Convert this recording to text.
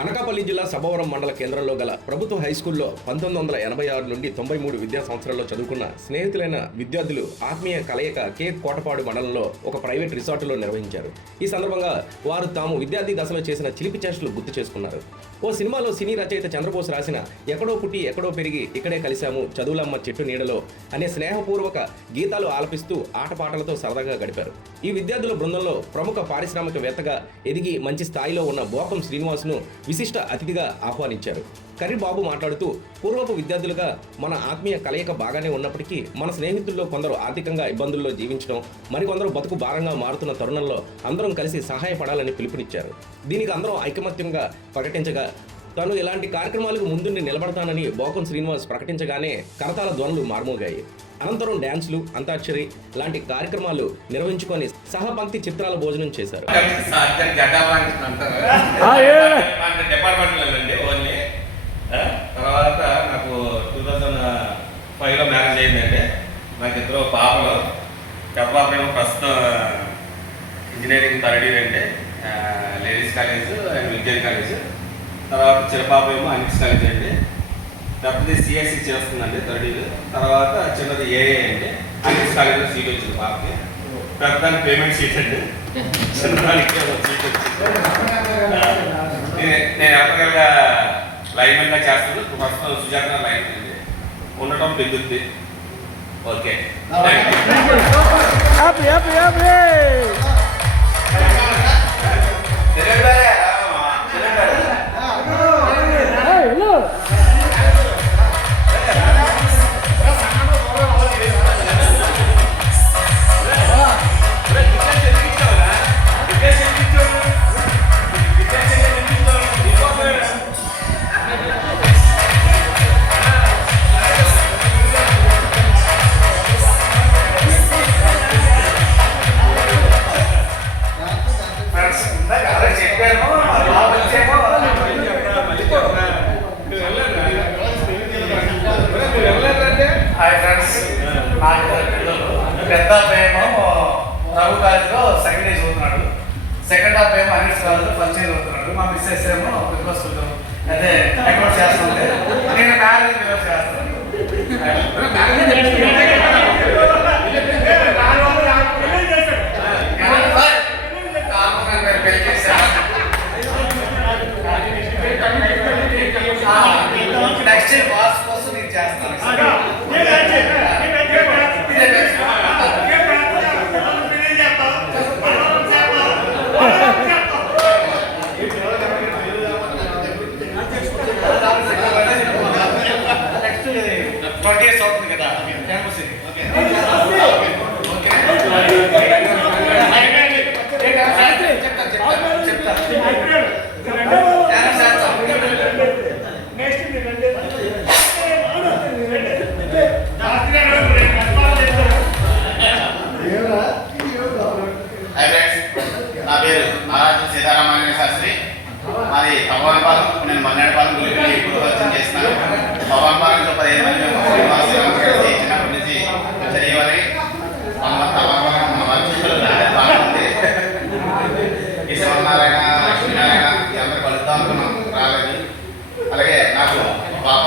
అనకాపల్లి జిల్లా సభవరం మండల కేంద్రంలో గల ప్రభుత్వ హైస్కూల్లో 1986 నుండి 93 విద్యా సంవత్సరాల్లో చదువుకున్న స్నేహితులైన విద్యార్థులు ఆత్మీయ కలయిక కేక్ కోటపాడు మండలంలో ఒక ప్రైవేట్ రిసార్టులో నిర్వహించారు. ఈ సందర్భంగా వారు తాము విద్యార్థి దశలో చేసిన చిలిపి చేష్టలు గుర్తు చేసుకున్నారు. ఓ సినిమాలో సినీ రచయిత చంద్రబోస్ రాసిన ఎక్కడో పుట్టి ఎక్కడో పెరిగి ఇక్కడే కలిశాము చదువులమ్మ చెట్టు నీడలో అనే స్నేహపూర్వక గీతాలు ఆలపిస్తూ ఆటపాటలతో సరదాగా గడిపారు. ఈ విద్యార్థుల బృందంలో ప్రముఖ పారిశ్రామికవేత్తగా ఎదిగి మంచి స్థాయిలో ఉన్న బోకం శ్రీనివాస్ను విశిష్ట అతిథిగా ఆహ్వానించారు. కర్రీబాబు మాట్లాడుతూ పూర్వపు విద్యార్థులుగా మన ఆత్మీయ కలయిక బాగానే ఉన్నప్పటికీ మన స్నేహితుల్లో కొందరు ఆర్థికంగా ఇబ్బందుల్లో జీవించడం, మరికొందరు బతుకు భారంగా మారుతున్న తరుణంలో అందరం కలిసి సహాయపడాలని పిలుపునిచ్చారు. దీనికి అందరం ఐకమత్యంగా ప్రకటించగా తాను ఇలాంటి కార్యక్రమాలకు ముందుండి నిలబడతానని బోకం శ్రీనివాస్ ప్రకటించగానే కరతాళ ధ్వనులు మార్మోగాయి. అనంతరం డ్యాన్సులు, అంతాక్షరి లాంటి కార్యక్రమాలు నిర్వహించుకొని సహపంక్తి చిత్రాల భోజనం చేశారు. తర్వాత నాకు 2005లో మ్యారేజ్ అయిందండి. నాకు ఇద్దరు పాపలు. పెద్ద పాప ఏమో ప్రస్తుతం ఇంజనీరింగ్ థర్డ్ ఇయర్ అండి, లేడీస్ కాలేజ్ అండ్ విద్యార్థి కాలేజ్. తర్వాత చిన్న పాప ఏమో అనిక్స్ కాలేజ్ అండి. పెద్దది సిఎస్సి చేస్తుందండి థర్డ్ ఇయర్. తర్వాత చిన్నది ఏఏ అండి. అనిక్స్ కాలేజ్లో సీట్ వచ్చింది పాపకి. పెద్దదానికి పేమెంట్ సీట్ అండి, చిన్నదానికి సీట్ వచ్చింది. నేను ఎప్పటికల్లా లైన్మెన్గా చేస్తాను. ప్రస్తుతం సుజాత లైన్ అండి ఉండటం పెరుగుద్ది. ఓకే, పెద్ద ఏమో రఘు కాలేజ్లో సెకండ్ ఇయర్ చదువుతున్నాడు. సెకండ్ హాఫ్ ఏమో అనిల్స్ కాలేజ్లో ఫస్ట్ ఇయర్ చదువుతున్నాడు. మా మిస్సెస్ ఏమో ప్రిన్సిపల్ స్కూల్లో అదే అకౌంట్ చేస్తుంది. నేను మ్యారేజ్ చేస్తాను. నెక్స్ట్ ఇయర్ వాస్ కోసం నేను చేస్తాను. నా పేరు నారాజు సీతారామయ్య శాస్త్రి. మాది భగవాన్పాలెం. నేను మన్నెడపాలెం గురించి ఇప్పుడు పరిచయం చేస్తున్నాను. భగవాన్పాలెంలో 15 మంది కలిసి చిన్నప్పటి నుంచి చదివేవారి. ఈ శివనారాయణ, లక్ష్మీనారాయణ అందరూ కలుద్దాం అనుకున్నాం, రాలేదు. అలాగే నాకు పాప